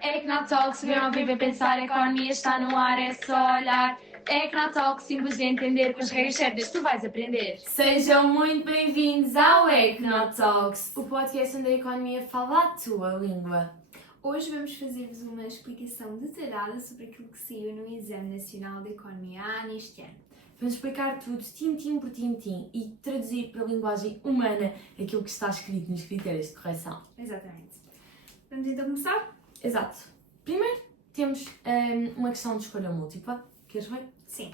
Ecnotalks, vem ouvir, vem pensar, a economia está no ar, é só olhar. Ecnotalks, simples de entender, com as regras certas tu vais aprender. Sejam muito bem-vindos ao Ecnotalks, o podcast onde a economia fala a tua língua. Hoje vamos fazer-vos uma explicação detalhada sobre aquilo que saiu no Exame Nacional de Economia neste ano. Vamos explicar tudo, tintim por tintim, e traduzir para a linguagem humana aquilo que está escrito nos critérios de correção. Exatamente. Vamos então começar? Exato. Primeiro, temos uma questão de escolha múltipla. Queres ver? Sim.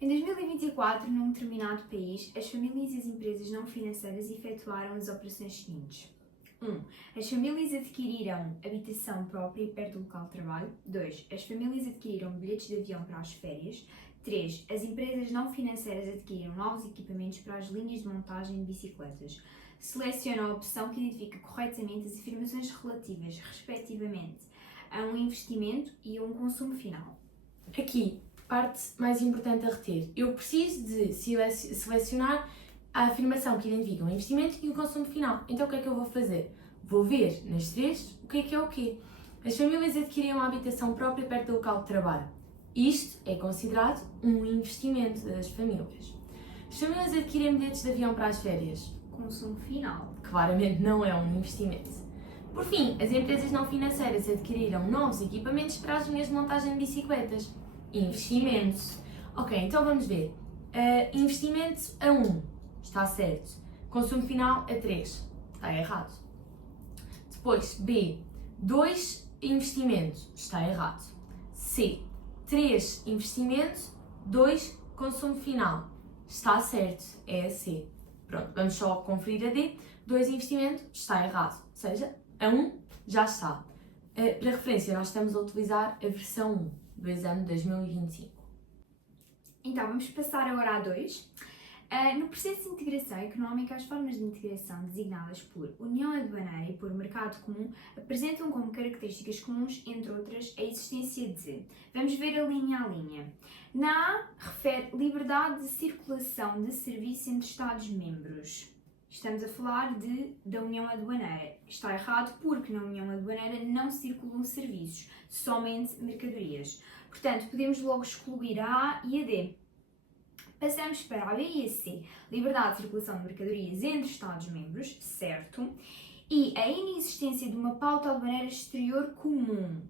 Em 2024, num determinado país, as famílias e as empresas não financeiras efetuaram as operações seguintes. 1. As famílias adquiriram habitação própria perto do local de trabalho. 2. As famílias adquiriram bilhetes de avião para as férias. 3. As empresas não financeiras adquiriram novos equipamentos para as linhas de montagem de bicicletas. Seleciona a opção que identifica corretamente as afirmações relativas, respectivamente, a um investimento e a um consumo final. Aqui, parte mais importante a reter. Eu preciso de selecionar a afirmação que identifica o investimento e o consumo final. Então o que é que eu vou fazer? Vou ver nas três o que é o quê. As famílias adquiriram uma habitação própria perto do local de trabalho. Isto é considerado um investimento das famílias. As famílias adquirem bilhetes de avião para as férias. Consumo final. Claramente não é um investimento. Por fim, as empresas não financeiras adquiriram novos equipamentos para as linhas de montagem de bicicletas. Investimento. Ok, então vamos ver. Investimento a 1, está certo. Consumo final a 3, está errado. Depois, B, 2 investimento, está errado. C, 3 investimento, 2 consumo final, está certo, é a C. Pronto, vamos só conferir a D. 2 investimento, está errado. Ou seja, a 1 já está. Para referência, nós estamos a utilizar a versão 1 do exame de 2025. Então, vamos passar agora a 2. No processo de integração económica, as formas de integração designadas por União Aduaneira e por Mercado Comum apresentam como características comuns, entre outras, a existência de... Vamos ver a linha. Na A, refere liberdade de circulação de serviço entre Estados-membros. Estamos a falar da União Aduaneira. Está errado porque na União Aduaneira não circulam serviços, somente mercadorias. Portanto, podemos logo excluir a A e a D. Passamos para a B e a C. Liberdade de circulação de mercadorias entre Estados-membros, certo. E a inexistência de uma pauta aduaneira exterior comum.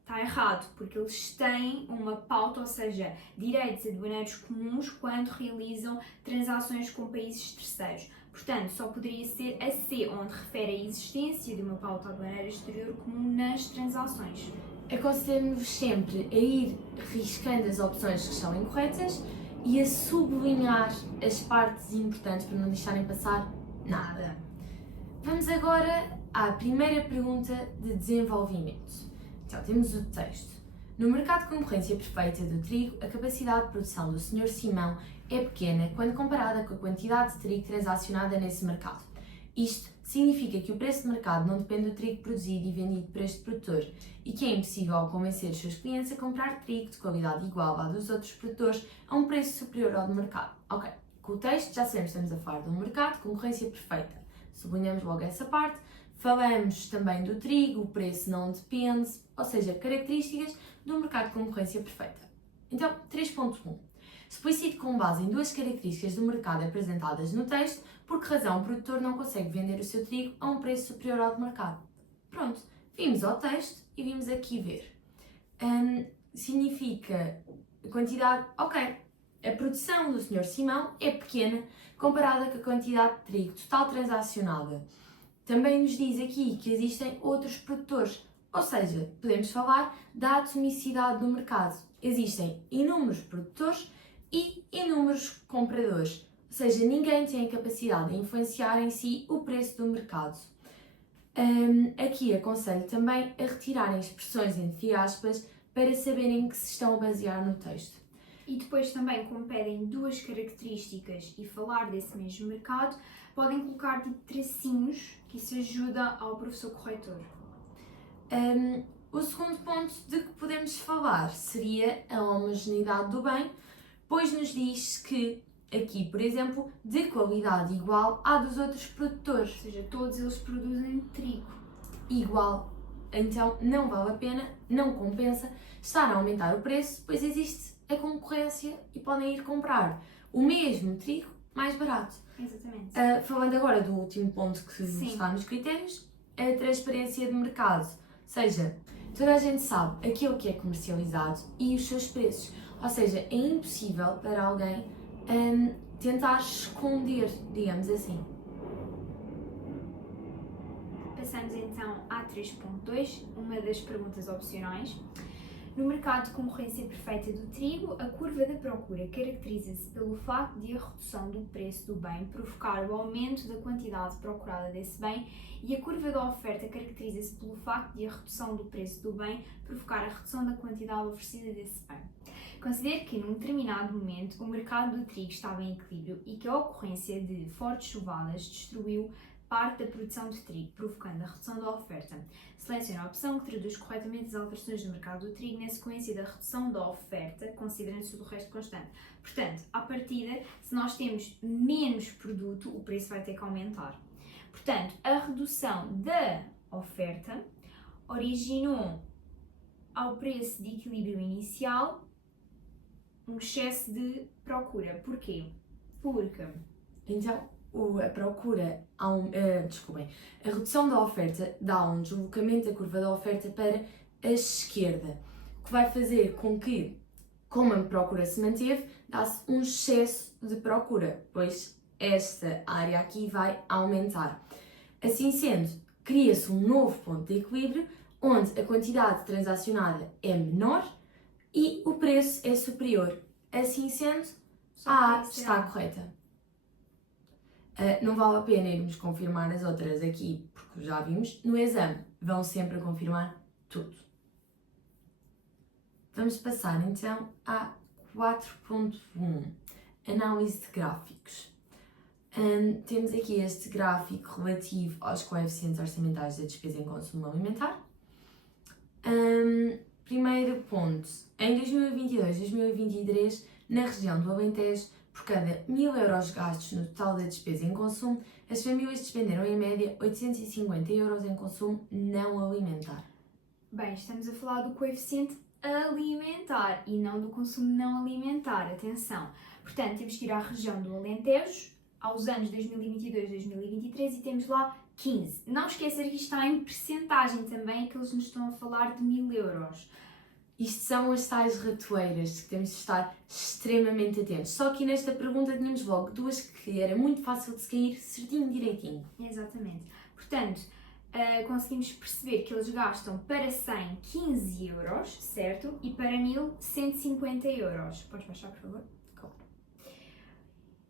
Está errado, porque eles têm uma pauta, ou seja, direitos aduaneiros comuns quando realizam transações com países terceiros. Portanto, só poderia ser a C, onde refere a existência de uma pauta aduaneira exterior comum nas transações. Aconselhamos sempre a ir riscando as opções que estão incorretas e a sublinhar as partes importantes para não deixarem passar nada. Vamos agora à primeira pergunta de desenvolvimento. Então, temos o texto. No mercado de concorrência perfeita do trigo, a capacidade de produção do Sr. Simão é pequena quando comparada com a quantidade de trigo transacionada nesse mercado. Isto significa que o preço de mercado não depende do trigo produzido e vendido por este produtor e que é impossível convencer os seus clientes a comprar trigo de qualidade igual à dos outros produtores a um preço superior ao do mercado. Ok, com o texto já sabemos que estamos a falar de um mercado de concorrência perfeita. Sublinhamos logo essa parte. Falamos também do trigo, o preço não depende, ou seja, características do mercado de concorrência perfeita. Então, 3.1. Explicite com base em duas características do mercado apresentadas no texto por que razão o produtor não consegue vender o seu trigo a um preço superior ao do mercado. Pronto, vimos ao texto e vimos aqui ver. Significa a quantidade, ok, a produção do Sr. Simão é pequena comparada com a quantidade de trigo total transacionada. Também nos diz aqui que existem outros produtores, ou seja, podemos falar da atomicidade do mercado. Existem inúmeros produtores e inúmeros compradores, ou seja, ninguém tem a capacidade de influenciar em si o preço do mercado. Aqui aconselho também a retirarem expressões entre aspas para saberem que se estão a basear no texto. E depois também, como pedem duas características e falar desse mesmo mercado, podem colocar tipo tracinhos, que isso ajuda ao professor corretor. O segundo ponto de que podemos falar seria a homogeneidade do bem, pois nos diz que aqui, por exemplo, de qualidade igual à dos outros produtores. Ou seja, todos eles produzem trigo. Igual. então não vale a pena, não compensa estar a aumentar o preço, pois existe a concorrência e podem ir comprar o mesmo trigo mais barato. Exatamente. Falando agora do último ponto que Sim. está nos critérios, a transparência de mercado, ou seja, toda a gente sabe aquilo que é comercializado e os seus preços, ou seja, é impossível para alguém tentar esconder, digamos assim. Passamos então à 3.2, uma das perguntas opcionais. No mercado de concorrência perfeita do trigo, a curva da procura caracteriza-se pelo facto de a redução do preço do bem provocar o aumento da quantidade procurada desse bem, e a curva da oferta caracteriza-se pelo facto de a redução do preço do bem provocar a redução da quantidade oferecida desse bem. Considere que, num determinado momento, o mercado do trigo estava em equilíbrio e que a ocorrência de fortes chuvadas destruiu parte da produção de trigo, provocando a redução da oferta. Selecione a opção que traduz corretamente as alterações no mercado do trigo na sequência da redução da oferta, considerando-se o do resto constante. Portanto, à partida, se nós temos menos produto, o preço vai ter que aumentar. Portanto, a redução da oferta originou ao preço de equilíbrio inicial um excesso de procura. Porquê? Porque Então, a procura, a redução da oferta dá um deslocamento da curva da oferta para a esquerda, o que vai fazer com que, como a procura se manteve, dá-se um excesso de procura, pois esta área aqui vai aumentar. Assim sendo, cria-se um novo ponto de equilíbrio, onde a quantidade transacionada é menor e o preço é superior. Assim sendo, a A está correta. Não vale a pena irmos confirmar as outras aqui, porque já vimos. No exame, vão sempre confirmar tudo. Vamos passar então a 4.1, análise de gráficos. Temos aqui este gráfico relativo aos coeficientes orçamentais da despesa em consumo alimentar. Primeiro ponto, em 2022-2023, na região do Alentejo, por cada 1000 euros gastos no total da despesa em consumo, as famílias despenderam em média 850 euros em consumo não alimentar. Bem, estamos a falar do coeficiente alimentar e não do consumo não alimentar. Atenção! Portanto, temos que ir à região do Alentejo, aos anos 2022-2023 e temos lá 15. Não esquecer que isto está em percentagem também, que eles nos estão a falar de 1000 euros. Isto são as tais ratoeiras que temos de estar extremamente atentos. Só que nesta pergunta tínhamos logo duas que era muito fácil de se cair certinho, direitinho. Exatamente. Portanto, conseguimos perceber que eles gastam para 100 15 euros, certo? E para 1000 150 euros. Podes baixar, por favor? Claro.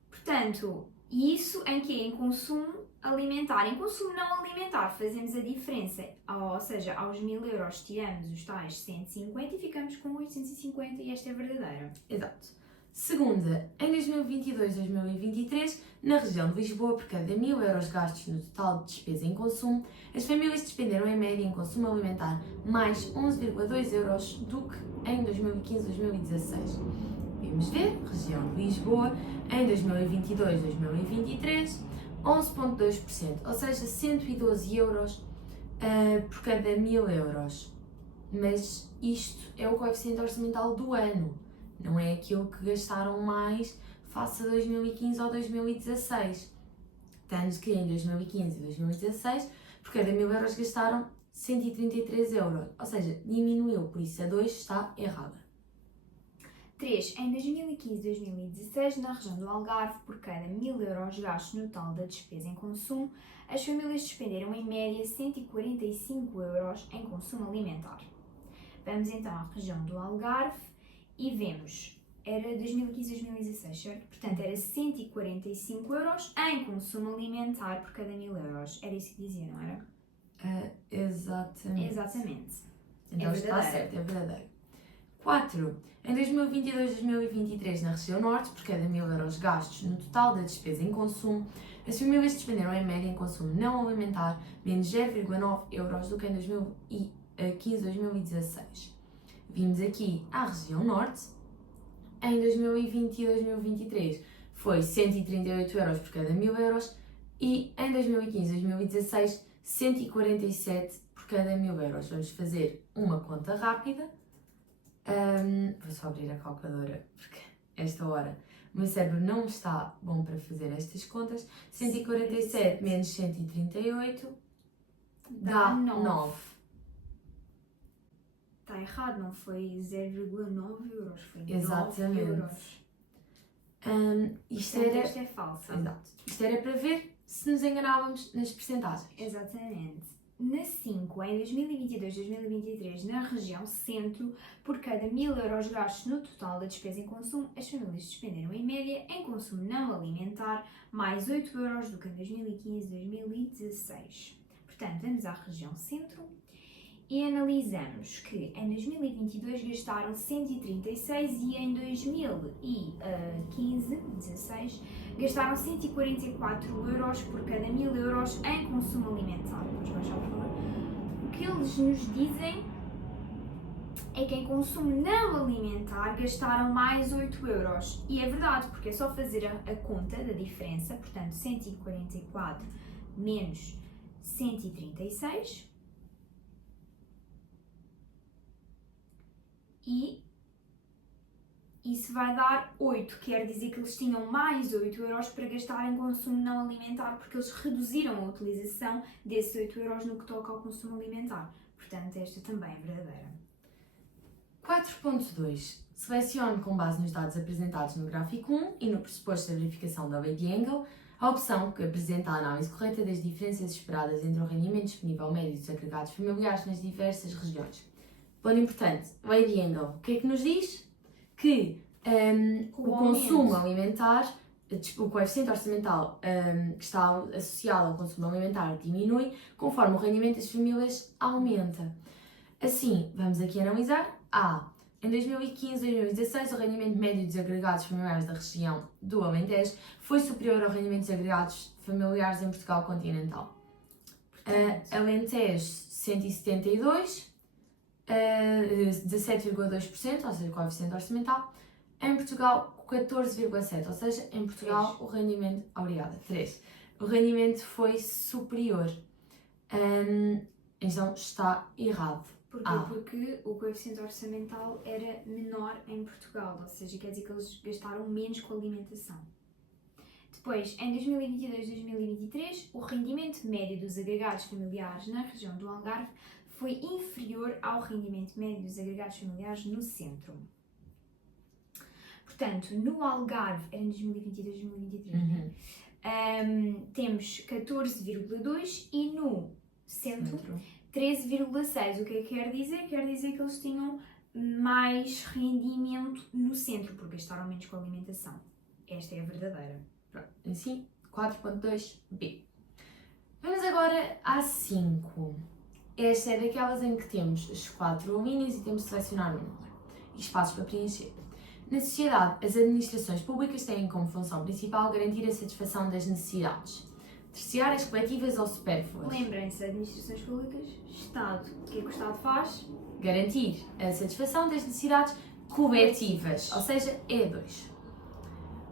Portanto, isso em que? Em consumo alimentar. Em consumo não alimentar fazemos a diferença, ou seja, aos 1000 euros tiramos os tais 150 e ficamos com 850 e esta é verdadeira. Exato. Segunda, em 2022-2023, na região de Lisboa, por cada 1000 euros gastos no total de despesa em consumo, as famílias despenderam em média em consumo alimentar mais 11,2 euros do que em 2015-2016. Vamos ver, região de Lisboa, em 2022-2023, 11,2%, ou seja, 112 euros por cada 1000 euros. Mas isto é o coeficiente orçamental do ano, não é aquilo que gastaram mais face a 2015 ou 2016. Tanto que em 2015 e 2016, por cada 1000 euros gastaram 133 euros, ou seja, diminuiu, por isso a 2 está errada. 3. Em 2015-2016, na região do Algarve, por cada 1000 euros gastos no total da despesa em consumo, as famílias despenderam em média 145 euros em consumo alimentar. Vamos então à região do Algarve e vemos, era 2015-2016, certo? Portanto, era 145 euros em consumo alimentar por cada 1000 euros. Era isso que dizia, não era? Exatamente. Exatamente. Então está certo, é verdadeiro. 4. Em 2022-2023, na região norte, por cada 1000 euros gastos no total da despesa em consumo, as famílias despenderam em média em consumo não alimentar menos 0,9 euros do que em 2015-2016. Vimos aqui a região norte, em 2022-2023 foi 138 euros por cada 1000 euros e em 2015-2016 147 por por cada 1000 euros. Vamos fazer uma conta rápida. Vou só abrir a calculadora, porque esta hora o meu cérebro não está bom para fazer estas contas. 147 menos 138 dá 9. Está errado, não foi 0,9 euros, foi 9 Exatamente. euros. Isto Portanto, era... esta é falsa. Exato. Isto era para ver se nos enganávamos nas percentagens. Exatamente. Na 5, em 2022-2023, na região centro, por cada 1000 euros gastos no total da despesa em consumo, as famílias despenderam em média em consumo não alimentar mais 8 euros do que em 2015-2016. Portanto, vamos à região centro e analisamos que em 2022 gastaram 136 e em 2015-16 gastaram 144 euros por cada 1000 euros em consumo alimentar. Vamos baixar, por favor. O que eles nos dizem é que em consumo não alimentar gastaram mais 8 euros. E é verdade, porque é só fazer a conta da diferença, portanto 144 menos 136 e isso vai dar 8, quer dizer que eles tinham mais 8 euros para gastar em consumo não alimentar, porque eles reduziram a utilização desses 8 euros no que toca ao consumo alimentar. Portanto, esta também é verdadeira. 4.2. Selecione com base nos dados apresentados no gráfico 1 e no pressuposto da verificação da Lady Engel a opção que apresenta a análise correta das diferenças esperadas entre o rendimento disponível médio dos agregados familiares nas diversas regiões. Ponto importante, Lady Engel, o que é que nos diz? Que o consumo alimentar, o coeficiente orçamental que está associado ao consumo alimentar diminui conforme o rendimento das famílias aumenta. Assim, vamos aqui analisar. Em 2015-2016, o rendimento médio dos agregados familiares da região do Alentejo foi superior ao rendimento dos agregados familiares em Portugal continental. Alentejo, 172, 17,2%, ou seja, coeficiente orçamental. Em Portugal, 14,7%, ou seja, em Portugal 3. O rendimento... Obrigada, 3. O rendimento foi superior. Então está errado. Porquê? Porque o coeficiente orçamental era menor em Portugal, ou seja, quer dizer que eles gastaram menos com a alimentação. Depois, em 2022-2023, o rendimento médio dos agregados familiares na região do Algarve foi inferior ao rendimento médio dos agregados familiares no centro. Portanto, no Algarve, era em 2022-2023, temos 14,2 e no centro 13,6. O que é que quer dizer? Quer dizer que eles tinham mais rendimento no centro, porque gastaram menos com a alimentação. Esta é a verdadeira. Pronto, assim, 4.2b. Vamos agora à 5. Esta é daquelas em que temos as 4 linhas e temos de selecionar um número e espaços para preencher. Na sociedade, as administrações públicas têm como função principal garantir a satisfação das necessidades terciárias, coletivas ou supérfluas. Lembrem-se, administrações públicas, Estado. O que é que o Estado faz? Garantir a satisfação das necessidades coletivas, ou seja, E2.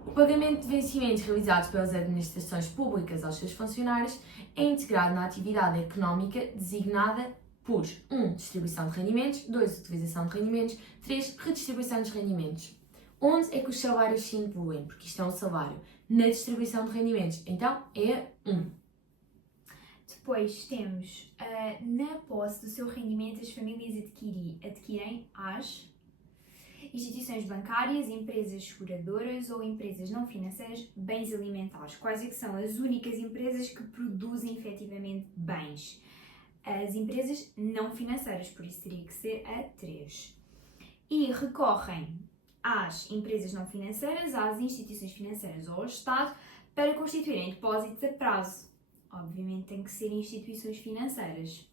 O pagamento de vencimentos realizados pelas administrações públicas aos seus funcionários é integrado na atividade económica designada por 1. Distribuição de rendimentos, 2. Utilização de rendimentos, 3. Redistribuição dos rendimentos. Onde é que os salários se incluem? Porque isto é um salário. Na distribuição de rendimentos, então é 1. Depois temos, na posse do seu rendimento, as famílias adquirem as instituições bancárias, empresas seguradoras ou empresas não financeiras, bens alimentares. Quais é que são as únicas empresas que produzem efetivamente bens? As empresas não financeiras, por isso teria que ser a 3. E recorrem às empresas não financeiras, às instituições financeiras ou ao Estado para constituírem depósitos a prazo. Obviamente tem que ser instituições financeiras.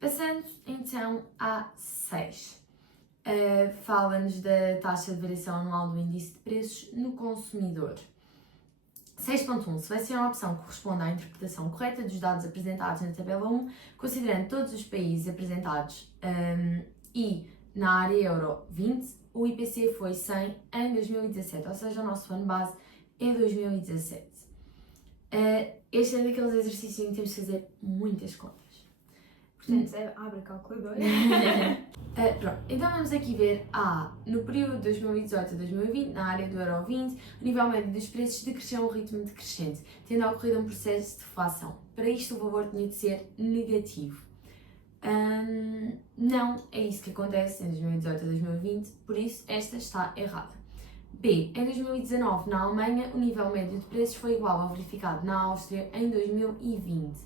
Passando então à 6. Fala-nos da taxa de variação anual do índice de preços no consumidor. 6.1. Seleciona a opção que corresponde à interpretação correta dos dados apresentados na tabela 1, considerando todos os países apresentados e na área euro 20, o IPC foi 100 em 2017, ou seja, o nosso ano base é 2017. Este é daqueles exercícios em que temos de fazer muitas contas. Portanto, abre a calculadora. Pronto, então vamos aqui ver, no período de 2018 a 2020, na área do Euro 20, o nível médio dos preços decresceu a um ritmo decrescente, tendo ocorrido um processo de deflação. Para isto o valor tinha de ser negativo. Não é isso que acontece em 2018 a 2020, por isso esta está errada. B. Em 2019, na Alemanha, o nível médio de preços foi igual ao verificado na Áustria em 2020.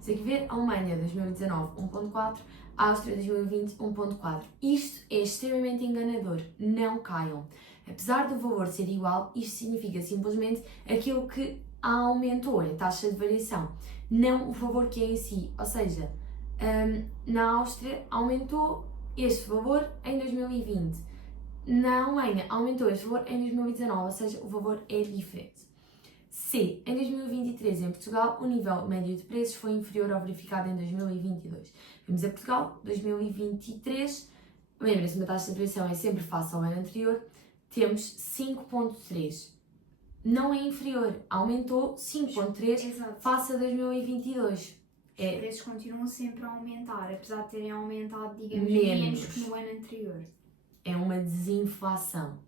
Se aqui ver, Alemanha 2019 1.4, Áustria 2020 1.4. Isto é extremamente enganador, não caiam. Apesar do valor ser igual, isto significa simplesmente aquilo que aumentou, a taxa de variação, não o valor que é em si. Ou seja, na Áustria aumentou este valor em 2020. Na Alemanha aumentou este valor em 2019, ou seja, o valor é diferente. C. Em 2023, em Portugal, o nível médio de preços foi inferior ao verificado em 2022. Vimos a Portugal, 2023, lembrem-se, uma taxa de variação é sempre face ao ano anterior, temos 5.3. Não é inferior, aumentou 5.3 face a 2022. Os preços continuam sempre a aumentar, apesar de terem aumentado, digamos, menos que no ano anterior. É uma desinflação.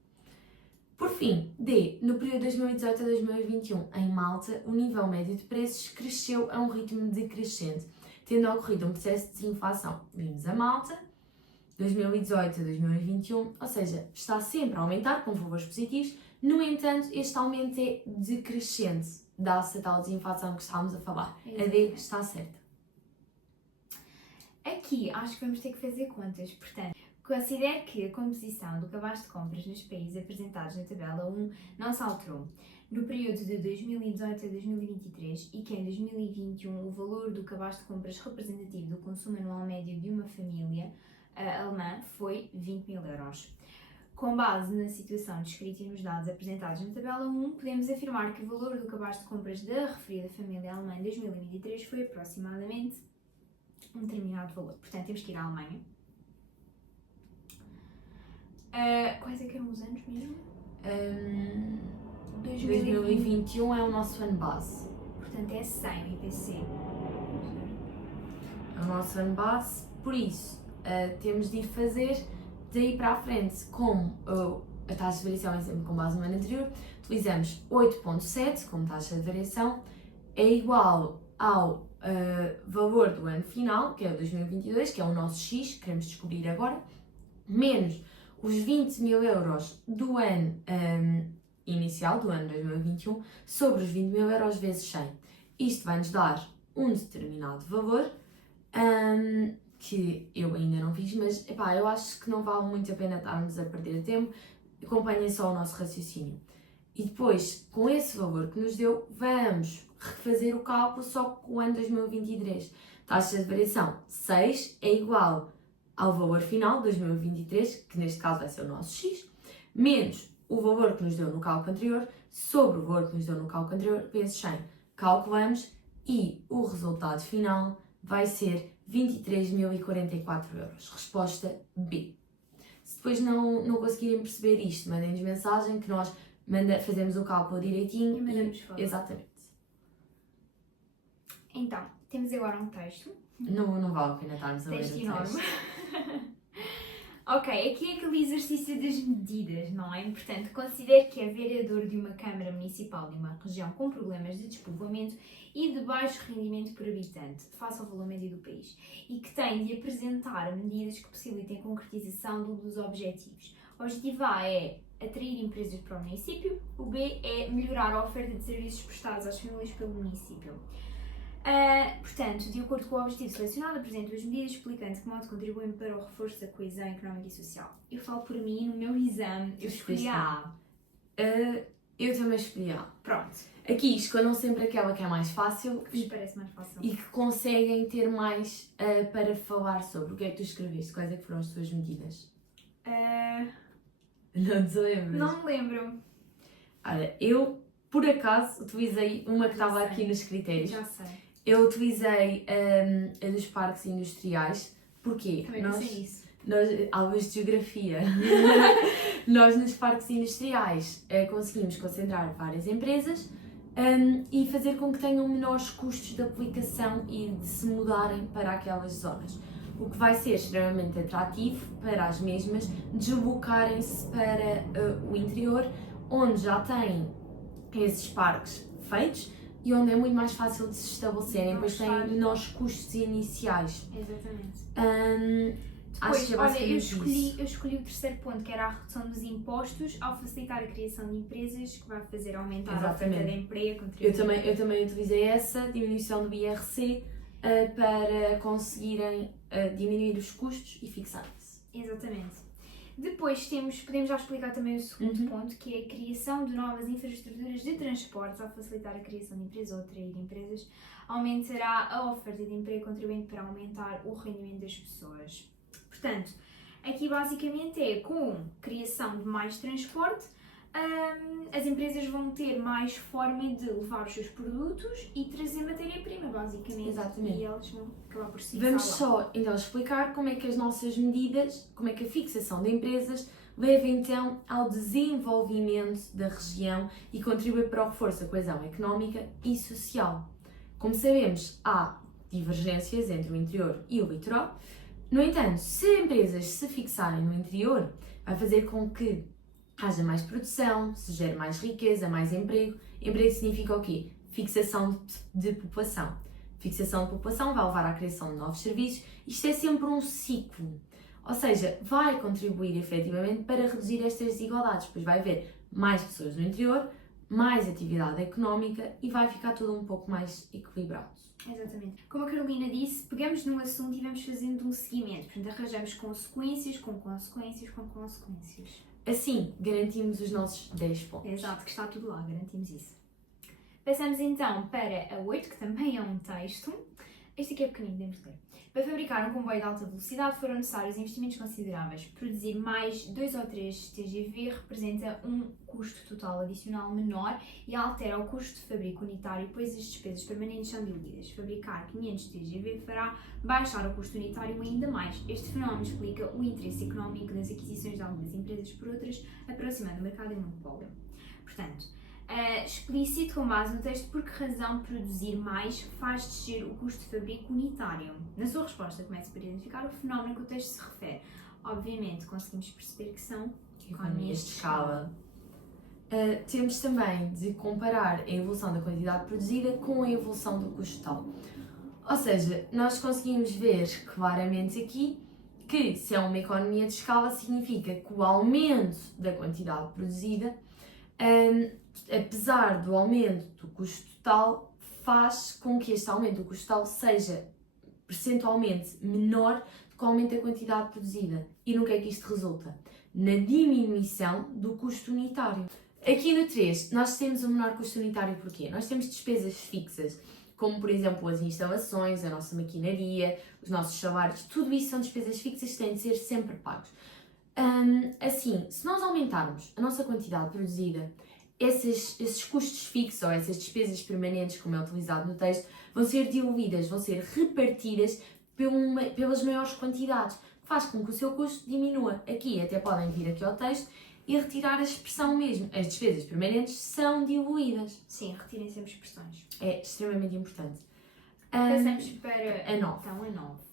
Por fim, D. No período de 2018 a 2021, em Malta, o nível médio de preços cresceu a um ritmo decrescente, tendo ocorrido um processo de desinflação. Vimos a Malta, 2018 a 2021, ou seja, está sempre a aumentar com valores positivos, no entanto, este aumento é decrescente, dá-se a tal desinflação que estávamos a falar. A D está certa. Aqui acho que vamos ter que fazer contas, portanto, considere que a composição do cabaz de compras nos países apresentados na tabela 1 não se alterou no período de 2018 a 2023 e que em 2021 o valor do cabaz de compras representativo do consumo anual médio de uma família alemã foi 20.000 euros. Com base na situação descrita e nos dados apresentados na tabela 1, podemos afirmar que o valor do cabaz de compras da referida família alemã em 2023 foi aproximadamente um determinado valor. Portanto, temos que ir à Alemanha. Quais é que eram os anos mesmo? 2021 é o nosso ano base. Portanto, é 100 o IPC. É o nosso ano base, por isso temos de ir fazer daí para a frente, como a taxa de variação é sempre com base no ano anterior, utilizamos 8.7 como taxa de variação, é igual ao valor do ano final, que é o 2022, que é o nosso X, que queremos descobrir agora, menos os 20.000 euros do ano inicial, do ano 2021, sobre os 20.000 euros vezes 100. Isto vai-nos dar um determinado valor, que eu ainda não fiz, mas eu acho que não vale muito a pena estarmos a perder tempo, acompanhem só o nosso raciocínio. E depois, com esse valor que nos deu, vamos refazer o cálculo só com o ano 2023. Taxa de variação 6 é igual ao valor final, 2023, que neste caso vai ser o nosso X, menos o valor que nos deu no cálculo anterior, sobre o valor que nos deu no cálculo anterior, vezes 100. Calculamos e o resultado final vai ser 23.044 euros. Resposta B. Se depois não conseguirem perceber isto, mandem-nos mensagem que nós fazemos o cálculo direitinho. E mandamos fora. Exatamente. Então, temos agora um texto. Não vale a pena estarmos a ler o texto. Texto enorme. Ok, aqui é aquele exercício das medidas, não é? Portanto, considere que é vereador de uma Câmara Municipal de uma região com problemas de despovoamento e de baixo rendimento por habitante, face ao valor médio do país, e que tem de apresentar medidas que possibilitem a concretização dos objetivos. O objetivo A é atrair empresas para o município, o B é melhorar a oferta de serviços prestados às famílias pelo município. Portanto, de acordo com o objetivo selecionado, apresento as medidas explicando de que modo contribuem para o reforço da coesão económica e social. Eu falo por mim, no meu exame, eu escolhi a A. Eu também escolhi A. Pronto. Aqui escolham sempre aquela que é mais fácil. Que vos parece mais fácil. E que conseguem ter mais para falar sobre. O que é que tu escreveste? Quais é que foram as tuas medidas? Não te lembras? Não me lembro. Olha, eu, por acaso, utilizei uma que estava aqui nos critérios. Já sei. Eu utilizei a dos parques industriais. Porquê? Também não sei isso. Aulas de geografia. Nós nos parques industriais conseguimos concentrar várias empresas e fazer com que tenham menores custos de aplicação e de se mudarem para aquelas zonas. O que vai ser extremamente atrativo para as mesmas deslocarem-se para o interior, onde já têm esses parques feitos e onde é muito mais fácil de se estabelecerem, pois têm menores custos iniciais. Exatamente. Acho que é Olha, eu basicamente escolhi o terceiro ponto, que era a redução dos impostos, ao facilitar a criação de empresas, que vai fazer aumentar a oferta de emprego. Eu também utilizei essa diminuição do IRC para conseguirem diminuir os custos e fixarem-se. Exatamente. Depois podemos já explicar também o segundo ponto, que é a criação de novas infraestruturas de transportes. Ao facilitar a criação de empresas ou atrair empresas, aumentará a oferta de emprego, contribuindo para aumentar o rendimento das pessoas. Portanto, aqui basicamente é com criação de mais transporte, as empresas vão ter mais forma de levar os seus produtos e trazer matéria-prima, basicamente. Exatamente. E elas vão acabar por si. Vamos só então explicar como é que as nossas medidas, como é que a fixação de empresas leva então ao desenvolvimento da região e contribui para o reforço da coesão económica e social. Como sabemos, há divergências entre o interior e o litoral. No entanto, se empresas se fixarem no interior, vai fazer com que haja mais produção, se gere mais riqueza, mais emprego. Emprego significa o quê? Fixação de população. Fixação de população vai levar à criação de novos serviços. Isto é sempre um ciclo. Ou seja, vai contribuir efetivamente para reduzir estas desigualdades, pois vai haver mais pessoas no interior, mais atividade económica e vai ficar tudo um pouco mais equilibrado. Exatamente. Como a Carolina disse, pegamos num assunto e vamos fazendo um seguimento. Portanto, arranjamos consequências, com consequências, com consequências. Assim, garantimos os nossos 10 pontos. Exato, que está tudo lá, garantimos isso. Passamos então para a 8, que também é um texto. Este aqui é pequenino, devemos ler. Para fabricar um comboio de alta velocidade foram necessários investimentos consideráveis. Produzir mais 2 ou 3 TGV representa um custo total adicional menor e altera o custo de fabrico unitário, pois as despesas permanentes são diluídas. Fabricar 500 TGV fará baixar o custo unitário ainda mais. Este fenómeno explica o interesse económico das aquisições de algumas empresas por outras, aproximando o mercado e o monopólio. Portanto, explícito com base no texto por que razão produzir mais faz descer o custo de fabrico unitário. Na sua resposta, comece por identificar o fenómeno que o texto se refere. Obviamente, conseguimos perceber que são economias de escala. Temos também de comparar a evolução da quantidade produzida com a evolução do custo total. Ou seja, nós conseguimos ver claramente aqui que se é uma economia de escala significa que o aumento da quantidade produzida apesar do aumento do custo total, faz com que este aumento do custo total seja percentualmente menor do que o aumento da quantidade produzida. E no que é que isto resulta? Na diminuição do custo unitário. Aqui no 3, nós temos o menor custo unitário porquê? Nós temos despesas fixas, como por exemplo as instalações, a nossa maquinaria, os nossos salários, tudo isso são despesas fixas que têm de ser sempre pagos. Assim, se nós aumentarmos a nossa quantidade produzida, esses custos fixos ou essas despesas permanentes, como é utilizado no texto, vão ser diluídas, vão ser repartidas pelas maiores quantidades, que faz com que o seu custo diminua. Aqui até podem vir aqui ao texto e retirar a expressão mesmo. As despesas permanentes são diluídas. Sim, retirem sempre expressões. É extremamente importante. Passamos para a 9. Então, a 9.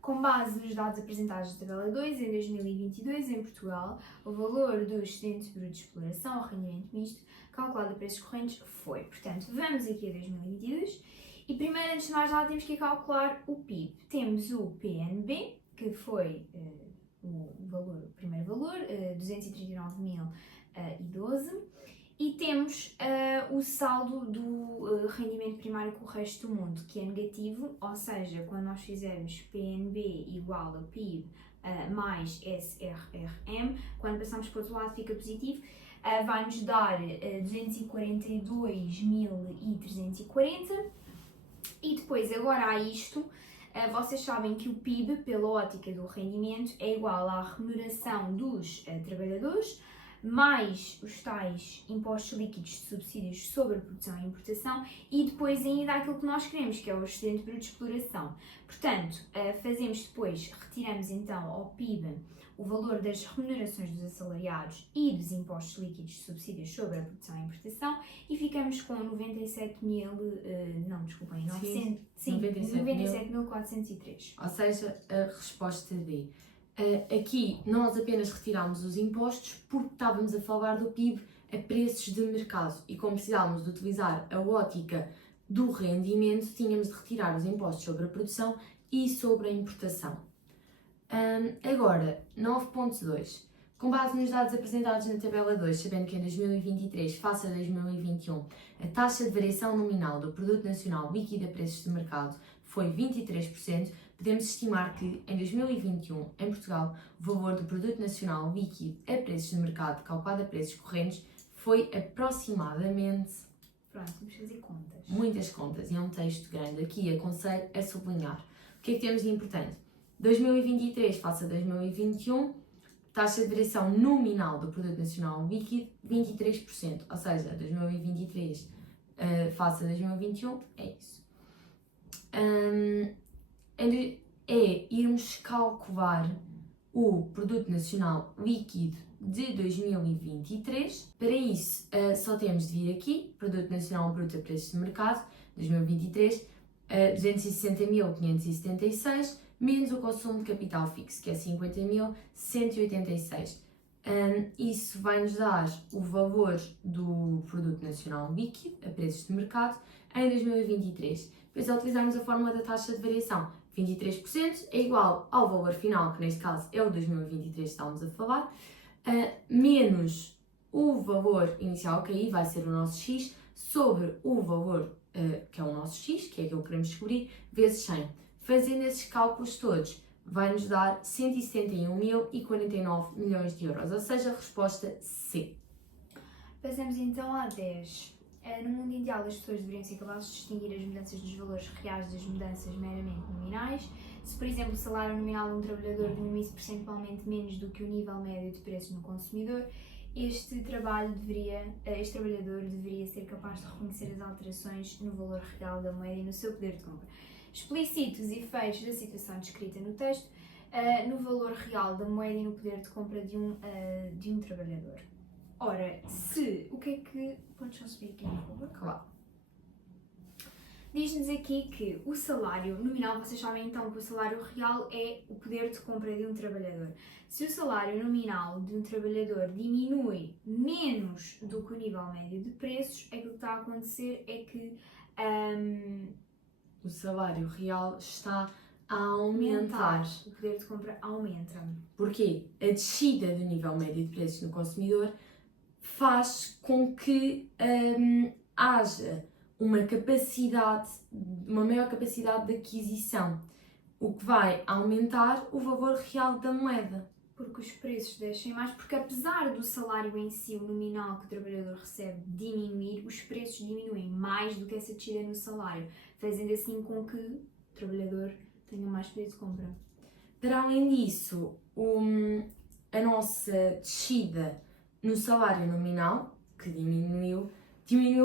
Com base nos dados apresentados na tabela 2, em 2022, em Portugal, o valor do excedente bruto de exploração ao rendimento misto, calculado a preços correntes, foi. Portanto, vamos aqui a 2022 e primeiro, antes de mais nada, temos que calcular o PIB. Temos o PNB, que foi o primeiro valor, 239.012, e temos o saldo do rendimento primário com o resto do mundo, que é negativo, ou seja, quando nós fizermos PNB igual a PIB mais SRRM, quando passamos para o outro lado fica positivo, vai-nos dar 242.340, e depois, agora a isto, vocês sabem que o PIB, pela ótica do rendimento, é igual à remuneração dos trabalhadores mais os tais impostos líquidos de subsídios sobre a produção e importação e depois ainda aquilo que nós queremos, que é o excedente bruto de exploração. Portanto, retiramos então ao PIB o valor das remunerações dos assalariados e dos impostos líquidos de subsídios sobre a produção e importação e ficamos com 97.403. Ou seja, a resposta D. Aqui nós apenas retirámos os impostos porque estávamos a falar do PIB a preços de mercado e como precisávamos de utilizar a ótica do rendimento, tínhamos de retirar os impostos sobre a produção e sobre a importação. Agora, 9.2. Com base nos dados apresentados na tabela 2, sabendo que em 2023, face a 2021, a taxa de variação nominal do Produto Nacional Líquido a preços de mercado foi 23%, podemos estimar que em 2021, em Portugal, o valor do Produto Nacional Líquido a preços de mercado calculado a preços correntes foi aproximadamente... Pronto, vamos fazer contas. Muitas contas, e é um texto grande. Aqui aconselho a sublinhar. O que é que temos de importante? 2023 face a 2021, taxa de variação nominal do Produto Nacional Líquido, 23%. Ou seja, 2023 face a 2021, é isso. É irmos calcular o Produto Nacional Líquido de 2023. Para isso, só temos de vir aqui, Produto Nacional Bruto a preços de mercado, 2023, 260.576, menos o consumo de capital fixo, que é 50.186. Isso vai nos dar o valor do Produto Nacional Líquido a preços de mercado em 2023. Depois, ao utilizarmos a fórmula da taxa de variação, 23% é igual ao valor final, que neste caso é o 2023 que estávamos a falar, menos o valor inicial, que aí vai ser o nosso X, sobre o valor que é o nosso X, que é aquilo que queremos descobrir, vezes 100. Fazendo esses cálculos todos, vai-nos dar 171.049 milhões de euros, ou seja, a resposta C. Passamos então a 10. No mundo ideal, as pessoas deveriam ser capazes de distinguir as mudanças dos valores reais das mudanças meramente nominais. Se, por exemplo, o salário nominal de um trabalhador diminuísse percentualmente menos do que o nível médio de preços no consumidor, este trabalhador deveria ser capaz de reconhecer as alterações no valor real da moeda e no seu poder de compra. Explicite os efeitos da situação descrita no texto no valor real da moeda e no poder de compra de um trabalhador. Ora, o que é que... Podes só subir aqui, por favor? Claro. Diz-nos aqui que o salário nominal, vocês sabem então que o salário real é o poder de compra de um trabalhador. Se o salário nominal de um trabalhador diminui menos do que o nível médio de preços, aquilo que está a acontecer é que o salário real está a aumentar. O poder de compra aumenta. Porquê? A descida do nível médio de preços no consumidor faz com que haja uma maior capacidade de aquisição, o que vai aumentar o valor real da moeda. Porque os preços descem mais, porque apesar do salário em si, o nominal que o trabalhador recebe diminuir, os preços diminuem mais do que essa descida no salário, fazendo assim com que o trabalhador tenha mais poder de compra. Para além disso, a nossa descida no salário nominal, que diminuiu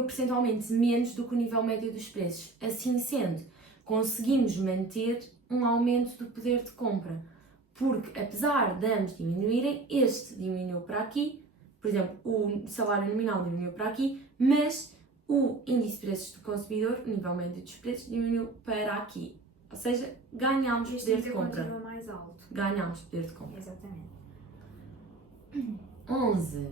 percentualmente menos do que o nível médio dos preços. Assim sendo, conseguimos manter um aumento do poder de compra, porque apesar de ambos diminuírem, este diminuiu para aqui, por exemplo, o salário nominal diminuiu para aqui, mas o índice de preços do consumidor, o nível médio dos preços, diminuiu para aqui. Ou seja, ganhámos poder de compra. Continua mais alto. Ganhámos poder de compra. Exatamente. 11.